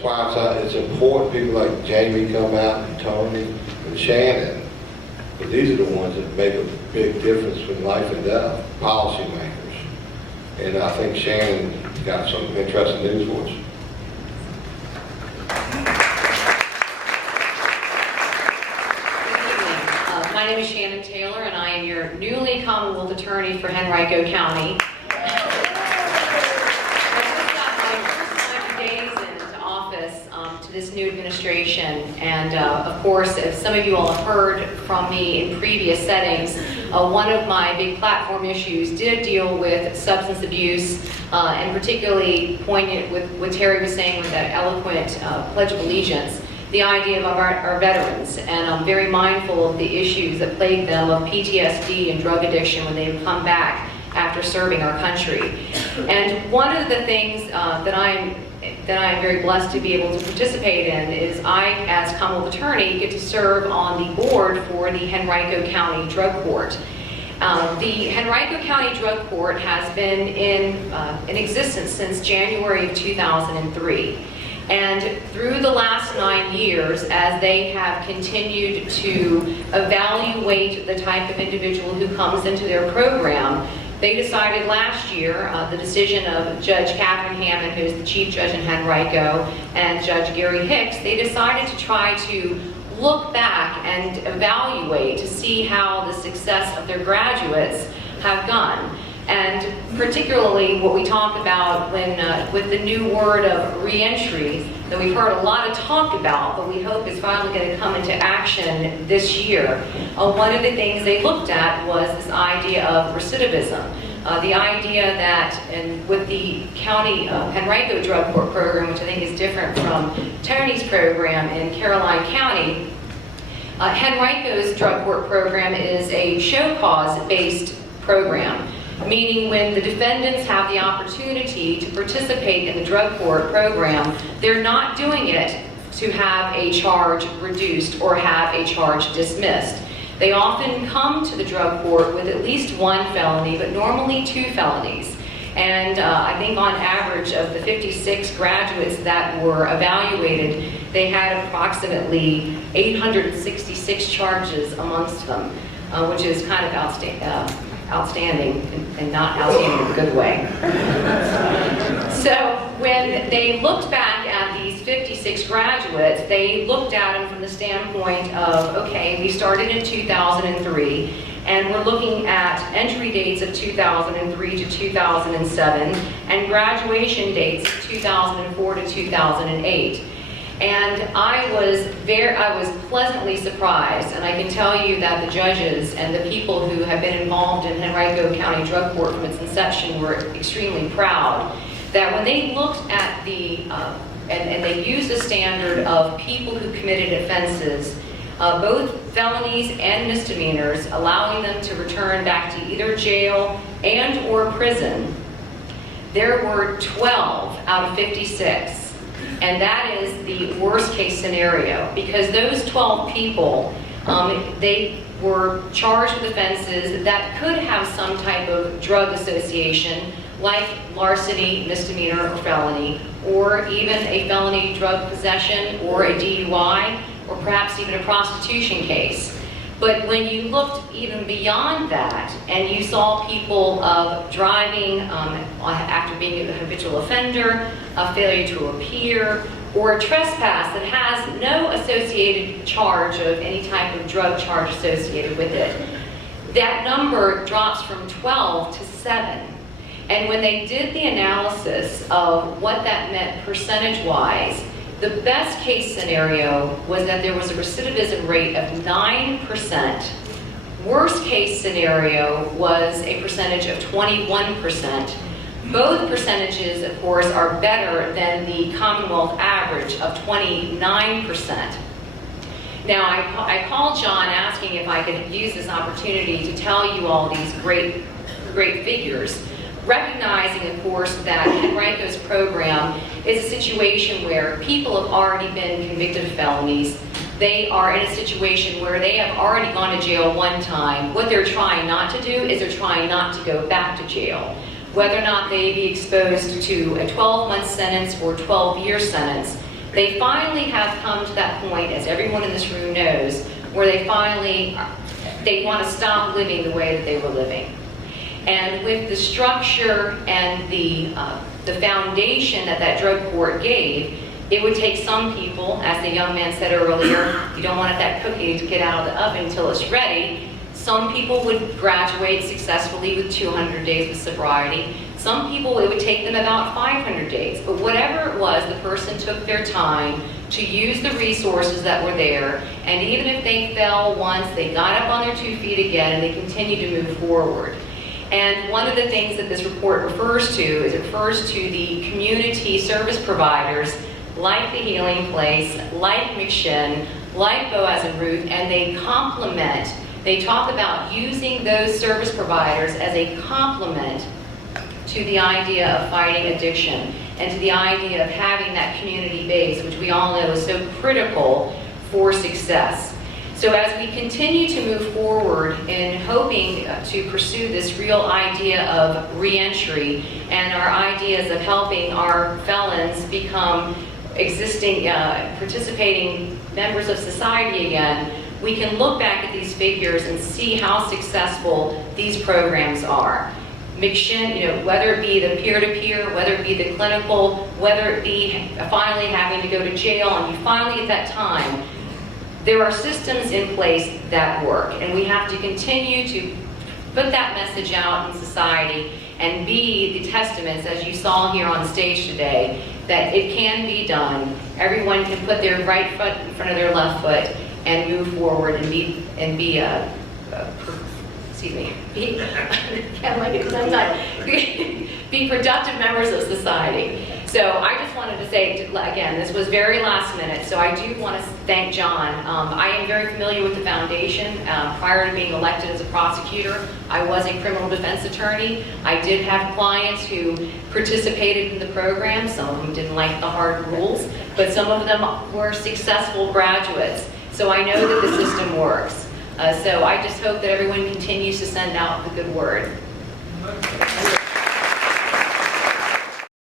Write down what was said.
That's why it's important people like Jamie come out and Tony and Shannon. But these are the ones that make a big difference between life and death, policymakers. And I think Shannon got some interesting news for us. My name is Shannon Taylor, and I am your newly Commonwealth attorney for Henrico County. To this new administration, and of course, if some of you all have heard from me in previous settings, one of my big platform issues did deal with substance abuse, and particularly poignant with what Terry was saying with that eloquent Pledge of Allegiance, the idea of our veterans, and I'm very mindful of the issues that plague them of PTSD and drug addiction when they come back after serving our country. And one of the things that I am very blessed to be able to participate in is I, as Commonwealth Attorney, get to serve on the board for the Henrico County Drug Court. The Henrico County Drug Court has been in existence since January of 2003. And through the last 9 years, as they have continued to evaluate the type of individual who comes into their program, they decided last year, the decision of Judge Catherine Hammond, who's the Chief Judge in Henrico, and Judge Gary Hicks, they decided to try to look back and evaluate to see how the success of their graduates have gone. And particularly what we talk about when, with the new word of reentry that we've heard a lot of talk about, but we hope is finally going to come into action this year. One of the things they looked at was this idea of recidivism. The idea that, and with the county Henrico Drug Court program, which I think is different from Tony's program in Caroline County, Henrico's drug court program is a show cause-based program. Meaning when the defendants have the opportunity to participate in the drug court program, they're not doing it to have a charge reduced or have a charge dismissed. They often come to the drug court with at least one felony, but normally 2 felonies. And I think on average of the 56 graduates that were evaluated, they had approximately 866 charges amongst them, which is kind of outstanding and not outstanding in a good way. So when they looked back at these 56 graduates, they looked at them from the standpoint of, okay, we started in 2003, and we're looking at entry dates of 2003 to 2007, and graduation dates of 2004 to 2008. And I was pleasantly surprised, and I can tell you that the judges and the people who have been involved in Henrico County Drug Court from its inception were extremely proud that when they looked at the, and they used a standard of people who committed offenses, both felonies and misdemeanors, allowing them to return back to either jail and or prison, there were 12 out of 56. And that is the worst case scenario, because those 12 people, they were charged with offenses that could have some type of drug association, like larceny, misdemeanor, or felony, or even a felony drug possession, or a DUI, or perhaps even a prostitution case. But when you looked even beyond that, and you saw people driving after being a habitual offender, a failure to appear, or a trespass that has no associated charge of any type of drug charge associated with it, that number drops from 12 to 7. And when they did the analysis of what that meant percentage-wise, the best case scenario was that there was a recidivism rate of 9%. Worst case scenario was a percentage of 21%. Both percentages, of course, are better than the Commonwealth average of 29%. Now, I called John asking if I could use this opportunity to tell you all these great figures, recognizing, of course, that Henrico's program is a situation where people have already been convicted of felonies. They are in a situation where they have already gone to jail one time. What they're trying not to do is they're trying not to go back to jail. Whether or not they be exposed to a 12-month sentence or 12-year sentence, They finally have come to that point, as everyone in this room knows, where they want to stop living the way that they were living. And with the structure and the foundation that that drug court gave, it would take some people, as the young man said earlier, you don't want that cookie to get out of the oven until it's ready. Some people would graduate successfully with 200 days of sobriety. Some people, it would take them about 500 days. But whatever it was, the person took their time to use the resources that were there. And even if they fell once, they got up on their 2 feet again and they continued to move forward. And one of the things that this report refers to is it refers to the community service providers like the Healing Place, like McShin, like Boaz and Ruth, and they complement. They talk about using those service providers as a complement to the idea of fighting addiction and to the idea of having that community base, which we all know is so critical for success. So as we continue to move forward in hoping to pursue this real idea of reentry and our ideas of helping our felons become existing, participating members of society again, we can look back at these figures and see how successful these programs are. McShin, whether it be the peer-to-peer, whether it be the clinical, whether it be finally having to go to jail, and you finally at that time, there are systems in place that work, and we have to continue to put that message out in society and be the testaments, as you saw here on stage today, that it can be done. Everyone can put their right foot in front of their left foot and move forward and be be productive members of society. So I just wanted to say, again, this was very last minute, so I do want to thank John. I am very familiar with the foundation. Prior to being elected as a prosecutor, I was a criminal defense attorney. I did have clients who participated in the program. Some of them didn't like the hard rules, but some of them were successful graduates. So I know that the system works. So I just hope that everyone continues to send out the good word.